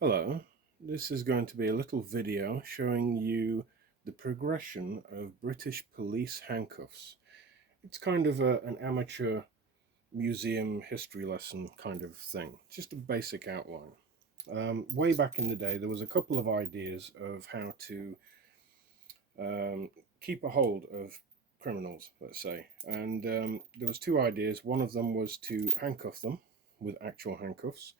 Hello, this is going to be a little video showing you the progression of British police handcuffs. It's kind of an amateur museum history lesson kind of thing, just a basic outline. Way back in the day, there was a couple of ideas of how to um, keep a hold of criminals, let's say. And there was two ideas. One of them was to handcuff them with actual handcuffs,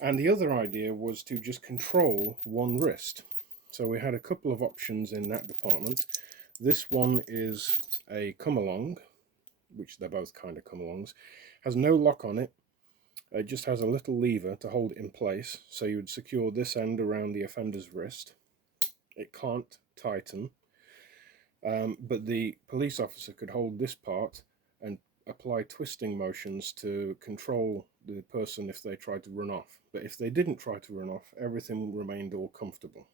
and the other idea was to just control one wrist. So we had a couple of options in that department. This one is a come along, which they're both kind of come alongs, has no lock on it. It just has a little lever to hold it in place. So you would secure this end around the offender's wrist. It can't tighten, but the police officer could hold this part and apply twisting motions to control the person if they tried to run off. But if they didn't try to run off, everything remained all comfortable.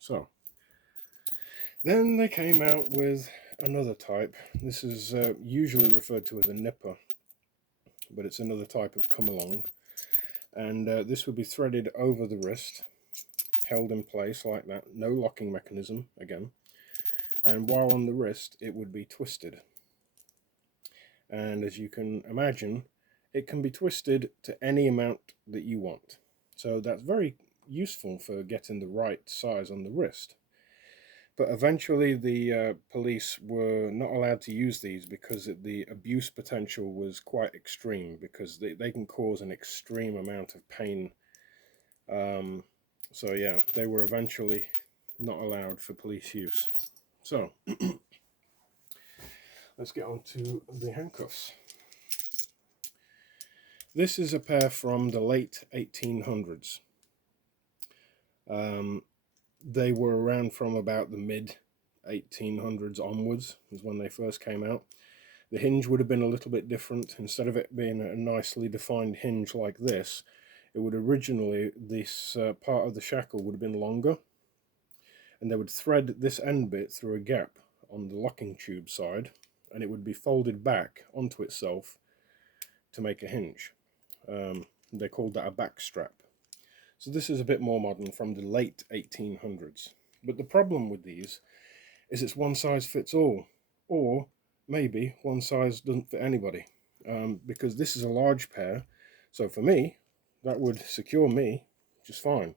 So then they came out with another type. This is usually referred to as a nipper, but it's another type of come along. And this would be threaded over the wrist, held in place like that, no locking mechanism again. And while on the wrist, it would be twisted. And as you can imagine, it can be twisted to any amount that you want. So that's very useful for getting the right size on the wrist. But eventually the police were not allowed to use these because the abuse potential was quite extreme, because they can cause an extreme amount of pain. So yeah, they were eventually not allowed for police use. So let's get on to the handcuffs. This is a pair from the late 1800s. They were around from about the mid 1800s onwards, is when they first came out. The hinge would have been a little bit different. Instead of it being a nicely defined hinge like this, it would originally, this part of the shackle would have been longer, and they would thread this end bit through a gap on the locking tube side, and it would be folded back onto itself to make a hinge. They called that a back strap. So this is a bit more modern, from the late 1800s. But the problem with these is it's one size fits all, or maybe one size doesn't fit anybody, because this is a large pair. So for me, that would secure me just fine.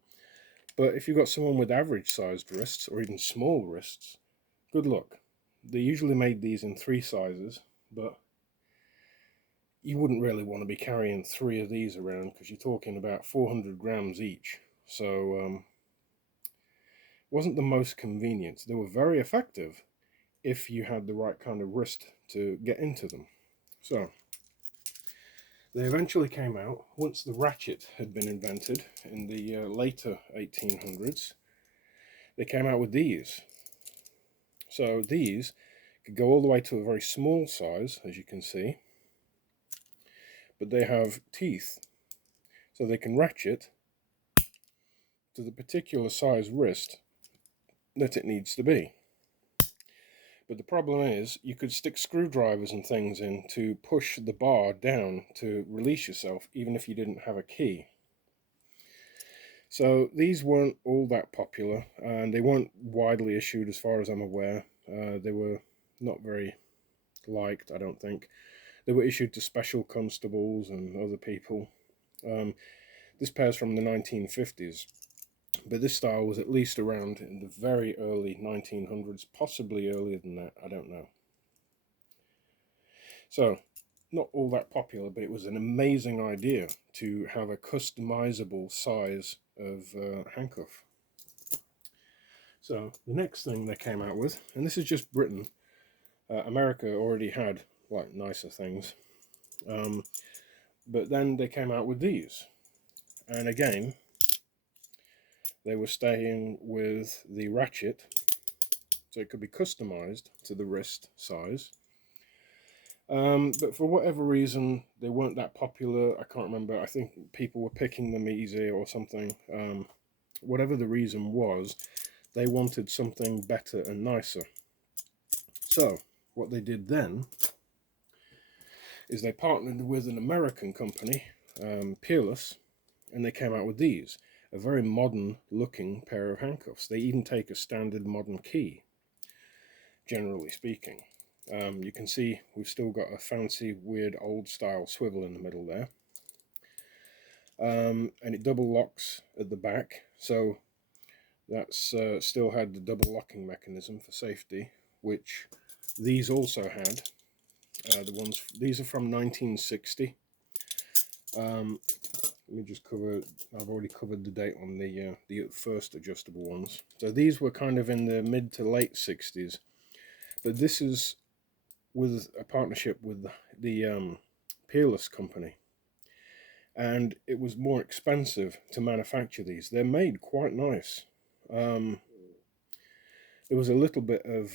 But if you've got someone with average sized wrists or even small wrists, good luck. They usually made these in 3 sizes, but you wouldn't really want to be carrying 3 of these around, because you're talking about 400 grams each. So wasn't the most convenient. They were very effective if you had the right kind of wrist to get into them. So they eventually came out once the ratchet had been invented in the later 1800s. They came out with these. So these could go all the way to a very small size, as you can see, but they have teeth, so they can ratchet to the particular size wrist that it needs to be. But the problem is, you could stick screwdrivers and things in to push the bar down to release yourself, even if you didn't have a key. So these weren't all that popular, and they weren't widely issued as far as I'm aware. They were not very liked, I don't think. They were issued to special constables and other people. This pair's from the 1950s, but this style was at least around in the very early 1900s, possibly earlier than that, I don't know. So, not all that popular, but it was an amazing idea to have a customizable size of handcuff. So, the next thing they came out with, and this is just Britain, America already had like nicer things, but then they came out with these, and again, they were staying with the ratchet, so it could be customized to the wrist size. But for whatever reason, they weren't that popular. I can't remember. I think people were picking them easy or something. Whatever the reason was, they wanted something better and nicer. So what they did then is they partnered with an American company, Peerless, and they came out with these. a very modern looking pair of handcuffs. They even take a standard modern key, generally speaking. You can see we've still got a fancy, weird, old style swivel in the middle there. And it double locks at the back, so that's still had the double locking mechanism for safety, which these also had. These are from 1960. Let me just cover. I've already covered the date on the first adjustable ones. So these were kind of in the mid to late 60s, but this is with a partnership with the Peerless company, and it was more expensive to manufacture these. They're made quite nice. There was a little bit of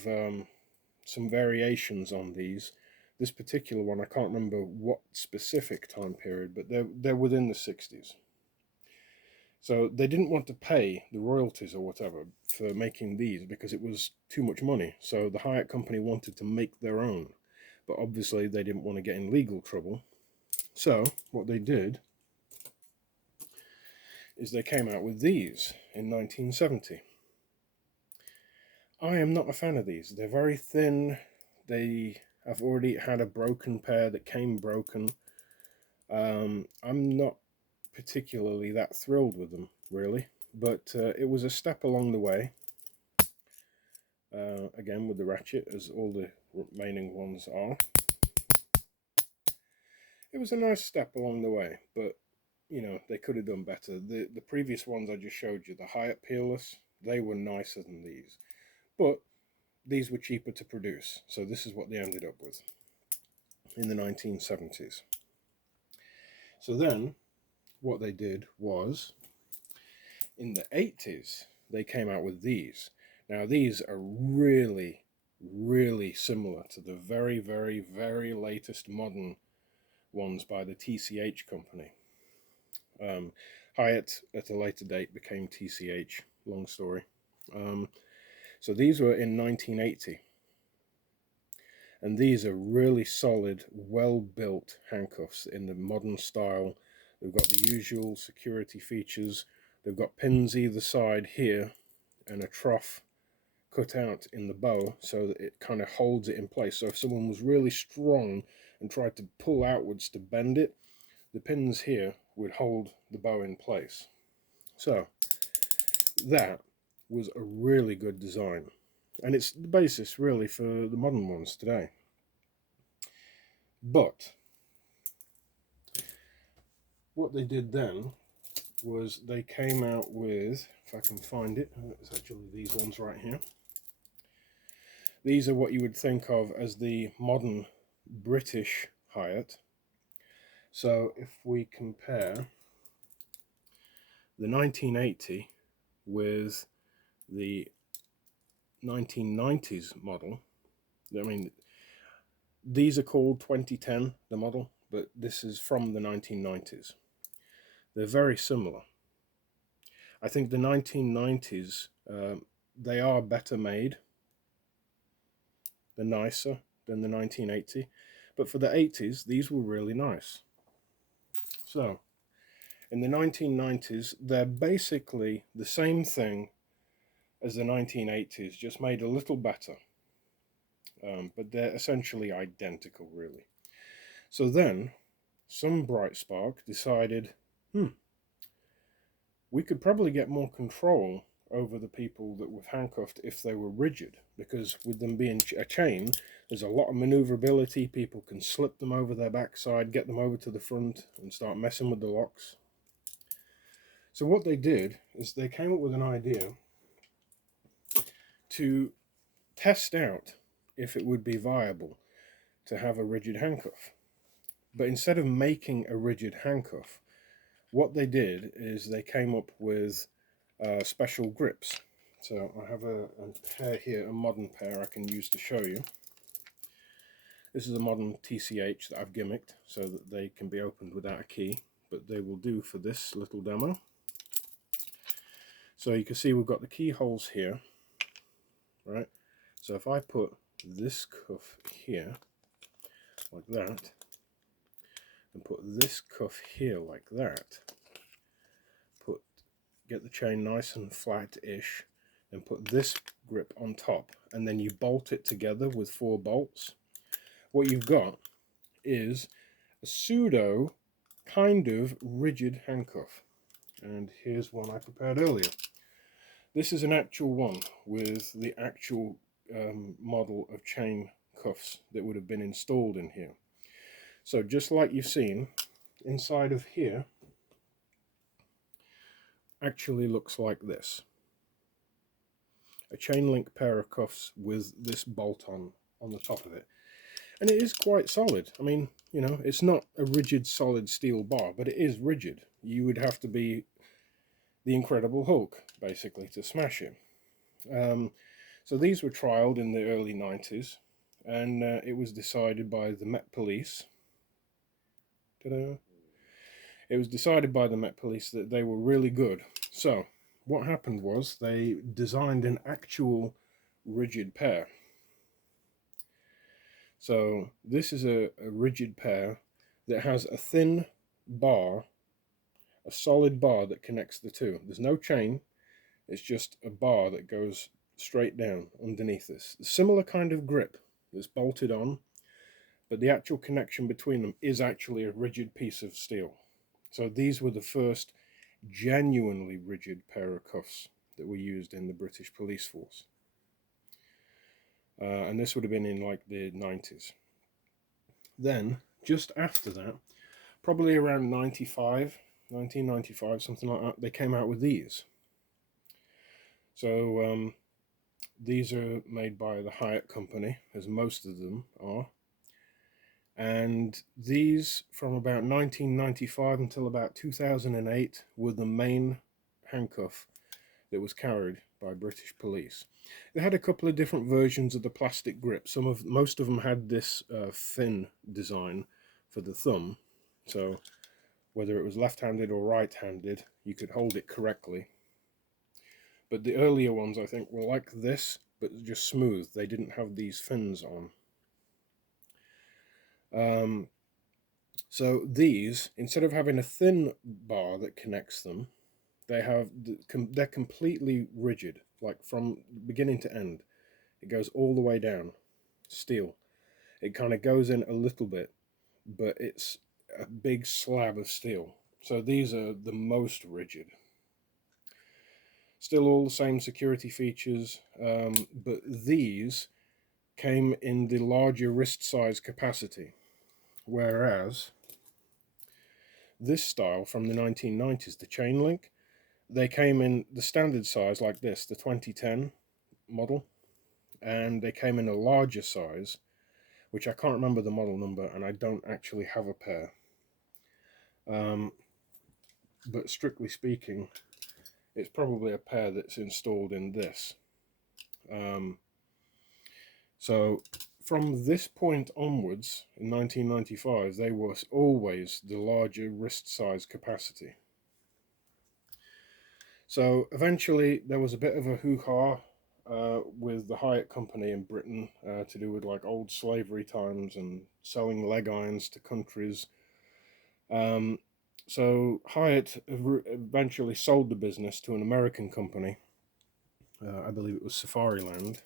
some variations on these. This particular one, I can't remember what specific time period, but they're within the 60s. So they didn't want to pay the royalties or whatever for making these because it was too much money. So the Hyatt company wanted to make their own, but obviously they didn't want to get in legal trouble. So what they did is they came out with these in 1970. I am not a fan of these. They're very thin. I've already had a broken pair that came broken. I'm not particularly that thrilled with them, really, but it was a step along the way. Again, with the ratchet, as all the remaining ones are. It was a nice step along the way, but you know, they could have done better. The previous ones I just showed you, the Hyatt Peerless, they were nicer than these, but these were cheaper to produce, so this is what they ended up with in the 1970s. So then what they did was, in the 80s, they came out with these. Now these are really, really similar to the very, very, very latest modern ones by the TCH company. Hyatt at a later date became TCH, long story. So these were in 1980. And these are really solid, well-built handcuffs in the modern style. They've got the usual security features. They've got pins either side here and a trough cut out in the bow so that it kind of holds it in place. So if someone was really strong and tried to pull outwards to bend it, the pins here would hold the bow in place. So that was a really good design, and it's the basis really for the modern ones today. But what they did then was they came out with, if I can find it, it's actually these ones right here. These are what you would think of as the modern British Hyatt. So if we compare the 1980 with the 1990s model, I mean, these are called 2010, the model, but this is from the 1990s. They're very similar. I think the 1990s, they are better made. They're nicer than the 1980. But for the 80s, these were really nice. So, in the 1990s, they're basically the same thing as the 1980s, just made a little better. But they're essentially identical, really. So then, some bright spark decided, we could probably get more control over the people that were handcuffed if they were rigid, because with them being a chain, there's a lot of maneuverability. People can slip them over their backside, get them over to the front, and start messing with the locks. So what they did is they came up with an idea to test out if it would be viable to have a rigid handcuff. But instead of making a rigid handcuff, what they did is they came up with special grips. So I have a pair here, a modern pair I can use to show you. This is a modern TCH that I've gimmicked so that they can be opened without a key, but they will do for this little demo. So you can see we've got the keyholes here, right? So if I put this cuff here, like that, and put this cuff here like that, get the chain nice and flat-ish, and put this grip on top, and then you bolt it together with 4 bolts, what you've got is a pseudo kind of rigid handcuff. And here's one I prepared earlier. This is an actual one with the actual model of chain cuffs that would have been installed in here. So just like you've seen, inside of here actually looks like this. A chain link pair of cuffs with this bolt on the top of it. And it is quite solid. I mean, you know, it's not a rigid solid steel bar, but it is rigid. You would have to be the Incredible Hulk, basically, to smash it. So these were trialled in the early 90s, and it was decided by the Met Police. Ta-da! It was decided by the Met Police that they were really good. So what happened was they designed an actual rigid pair. So this is a rigid pair that has a thin bar, a solid bar that connects the two. There's no chain, it's just a bar that goes straight down underneath this. A similar kind of grip that's bolted on, but the actual connection between them is actually a rigid piece of steel. So these were the first genuinely rigid pair of cuffs that were used in the British police force. And this would have been in like the 90s. Then, just after that, probably around 1995, something like that, they came out with these. So these are made by the Hyatt Company, as most of them are. And these, from about 1995 until about 2008, were the main handcuff that was carried by British police. They had a couple of different versions of the plastic grip. Most of them had this fin design for the thumb, so whether it was left-handed or right-handed, you could hold it correctly. But the earlier ones, I think, were like this, but just smooth. They didn't have these fins on. So these, instead of having a thin bar that connects them, they're completely rigid, like from beginning to end. It goes all the way down, steel. It kind of goes in a little bit, but it's a big slab of steel. So these are the most rigid. Still all the same security features, but these came in the larger wrist size capacity, whereas this style from the 1990s, the chain link, they came in the standard size like this, the 2010 model, and they came in a larger size, which I can't remember the model number, and I don't actually have a pair. But strictly speaking, it's probably a pair that's installed in this. So from this point onwards, in 1995, they were always the larger wrist size capacity. So eventually there was a bit of a hoo-ha with the Hyatt Company in Britain to do with like old slavery times and selling leg irons to countries. So Hyatt eventually sold the business to an American company. I believe it was Safariland,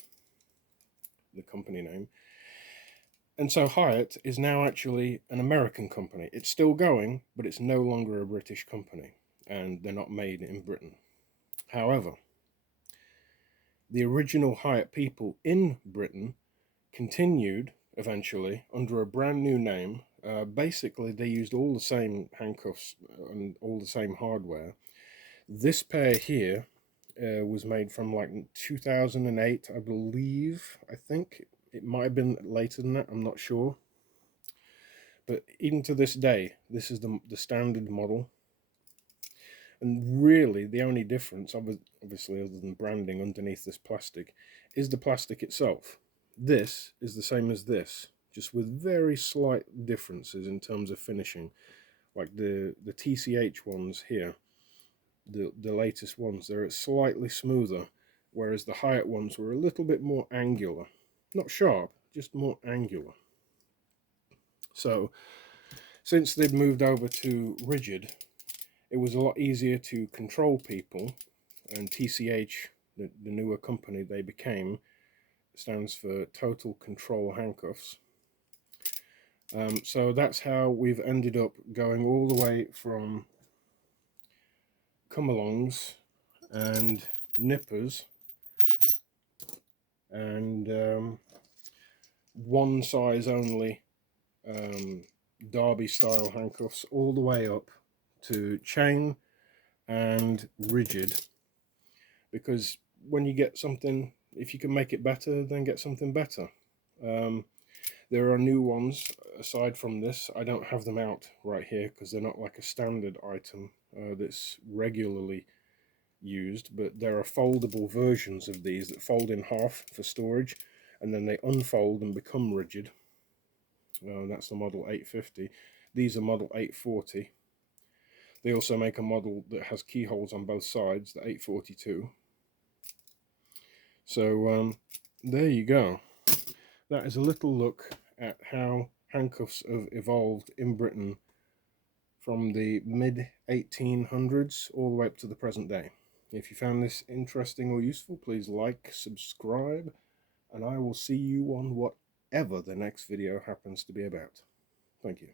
the company name. And so Hyatt is now actually an American company. It's still going, but it's no longer a British company, and they're not made in Britain. However, the original Hyatt people in Britain continued eventually under a brand new name. Basically, they used all the same handcuffs and all the same hardware. This pair here was made from like 2008, I believe. I think it might have been later than that, I'm not sure. But even to this day, this is the standard model. And really, the only difference, obviously, other than branding underneath this plastic, is the plastic itself. This is the same as this, just with very slight differences in terms of finishing. Like the TCH ones here, the latest ones, they're slightly smoother, whereas the Hyatt ones were a little bit more angular. Not sharp, just more angular. So, since they'd moved over to rigid, it was a lot easier to control people, and TCH, the newer company they became, stands for Total Control Handcuffs. So that's how we've ended up going all the way from come-alongs and nippers and one size only Derby style handcuffs, all the way up to chain and rigid, because when you get something, if you can make it better, then get something better. There are new ones aside from this. I don't have them out right here because they're not like a standard item that's regularly used, but there are foldable versions of these that fold in half for storage, and then they unfold and become rigid. That's the model 850. These are model 840. They also make a model that has keyholes on both sides, the 842. So there you go. That is a little look at how handcuffs have evolved in Britain from the mid-1800s all the way up to the present day. If you found this interesting or useful, please like, subscribe, and I will see you on whatever the next video happens to be about. Thank you.